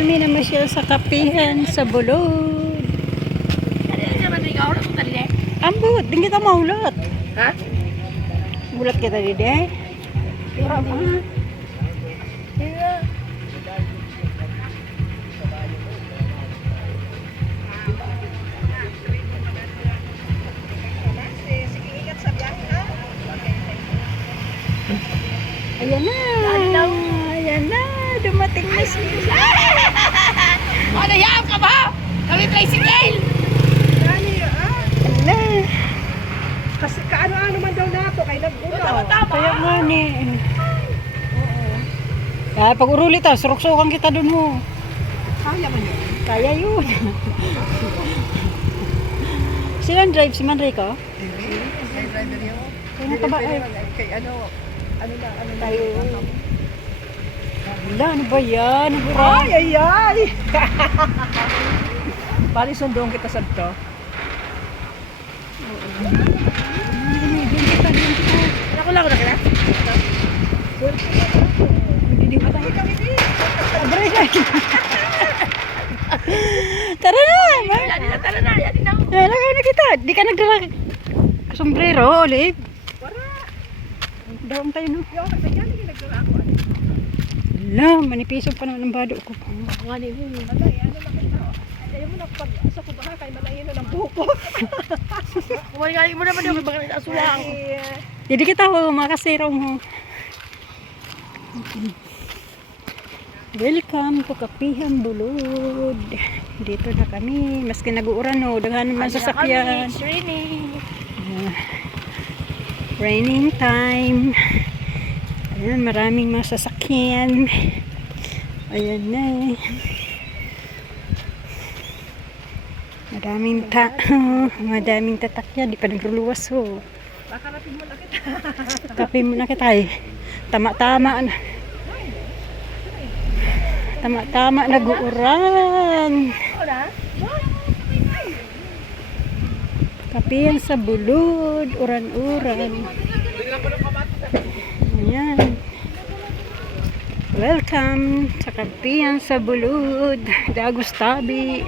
kami na masyal sa kapihan sa bulod. Ano Ambot, din kita maulat. Ha? Bulat kita di deh. Para ma. Ayan na. Ayan na. Dumating na sila. Ano yan ka ba? Kami tricycle! Ala. Kasi kaano-ano man daw nato kay. Tama-tama! Kaya nga ni. Kaya pag urulit ah, surok-sukan kita dun mo. Kaya man yun. Kaya yun. Sila ang drive si Manray ko? Kay driver yun. Kaya na ba? Ay, Kay ano, ano na, ano na. tayo. Wala, ano ba yan? Ano ba? Ay, ay, ay! Bali sundong kita sa to. Ako lang ako na kaya. Hindi pa tayo. Din. Abre na. Tara na! Yan na. Eh, lagay na kita. Di ka nagdala sombrero, Olive. Wala. Daong tayo, no? Yo, kasi yan. Wala, manipisong pa naman ang bado ko. Wani mo. Alay, ano na kita. Ayaw mo na pag sa ko baka kay malayo na ng buko. Wani galing mo naman yung mga asulang. Jadi kita ho, makasiraw mo. Welcome to Kapihan Bulod. Dito na kami. Maski nag-uuran ho, daghan naman sasakyan. It's raining. Raining time. Ayan, maraming mga sasakyan. Ayan na eh. Madaming ta madaming tatakyan, di pa nagluluwas ho. Kakarapin mo na kita. Kape muna kita eh. Tama-tama na. Tama-tama nag-uuran. Wala? Kape yan sa bulod. Uran-uran. Ayan. Welcome sa kapihan sa bulod. Dagos tabi.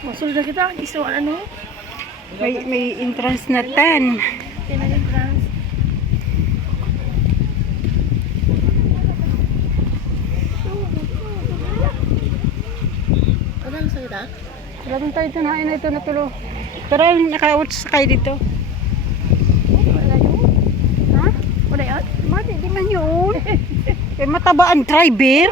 Masunod na kita. Gusto ano? May, may entrance na tan. Tinag-entrance. Ano ang sakit ah? Maraming tayo ito na ito na tulo. Tara, naka-out sa kayo dito. Wala yun? Ha? Wala yun? Mati, di man yun. Eh, mataba ang driver.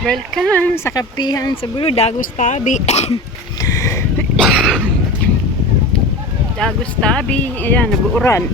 Welcome sa kapihan sa Bulo, Dagos Tabi. Dagos Tabi. Ayan, nag-uuran.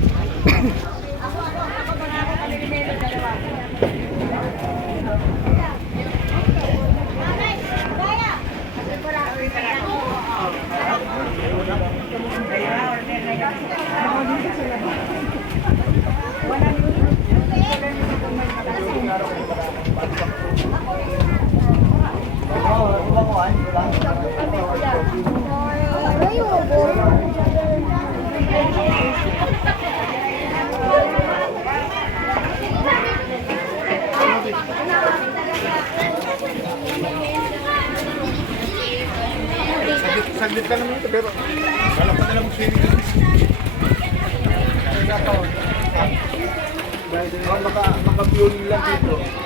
Saglit, lang naman ito, pero wala pa nalang swimming. Baka, maka, maka-fueling lang dito.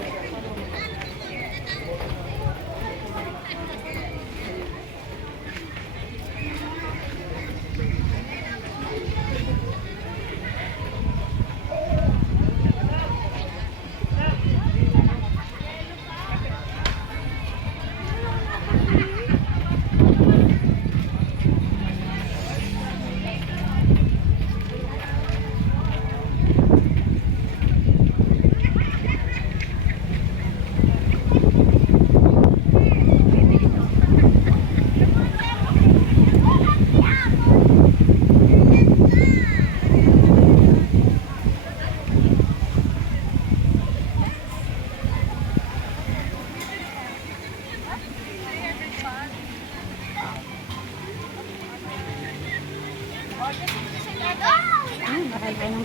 Laki-laki ng.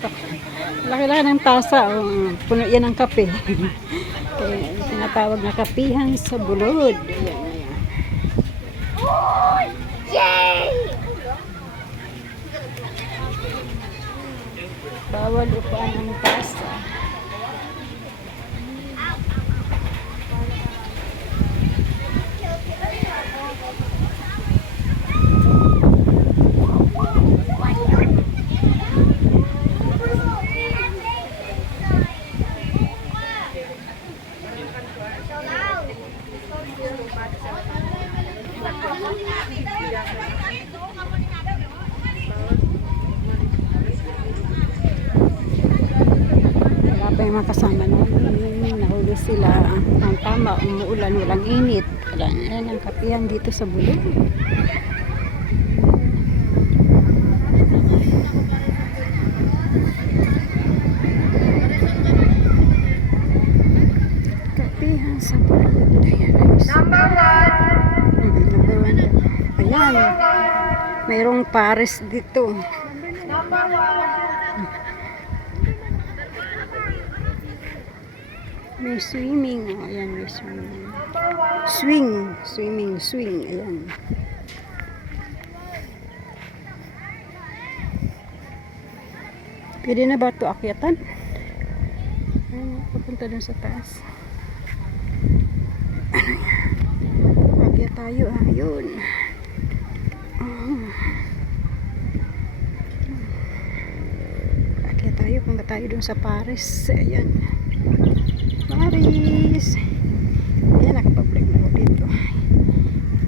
Laki-laki ng tasa. Oh, puno yan ng kape. Kaya tinatawag na kapihan sa bulod. Ayan, ayan. Bawal upaan ng tasa. Wala pa yung mga kasama namin. Nahuli sila. Ang tama, umuulan, walang init. Wala na yan ang kapihan dito sa bulod. Kapihan sa. Ayan. Number one. Number one. Ayan. Mayroong pares dito. May swimming. Oh, ayan, may swimming. Swing. Swimming, swing. Ayan. Pwede na ba ito akyatan? Ayan, papunta dun sa taas. Ano yan? Akyat tayo ah. Yun. Akyat tayo. Punta tayo dun sa Paris. Ayan. Paris. Ayan, nakapablog na ako dito.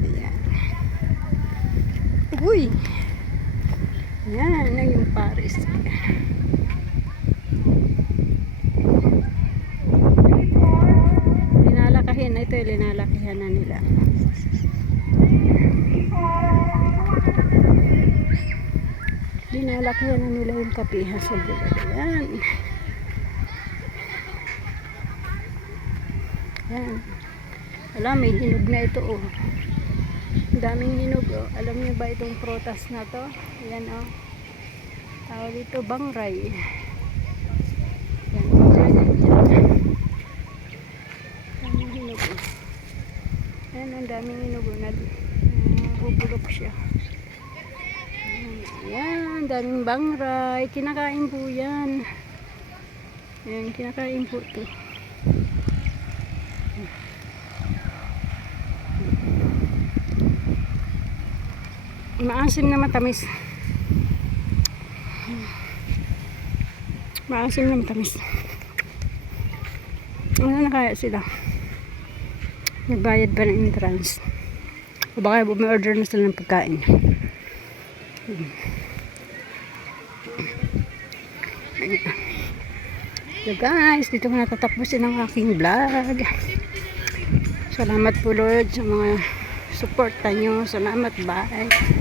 Ayan. Uy! Ayan, na yung Paris. Linalakahin na ito, linalakihan na nila. Linalakihan na nila yung kapiha sa bulad. Ayan. Yan. Wala, may hinog na ito, oh. Daming hinog, oh. Alam niyo ba itong protas na to? Yan, oh. Tawag dito, bangray. Yan, bangray. Daming hinog, oh. Ayan, ang daming hinog, oh. Na, bubulok siya. Ayan, daming bangray. Kinakain po yan. Ayan, kinakain po ito. Maasim na matamis. Maasim na matamis. Ano na kaya sila? Nagbayad pa ng entrance. O baka bumi-order na sila ng pagkain. So guys, dito ko natatapusin ang aking vlog. Salamat po Lord sa mga suporta nyo. Salamat, bye.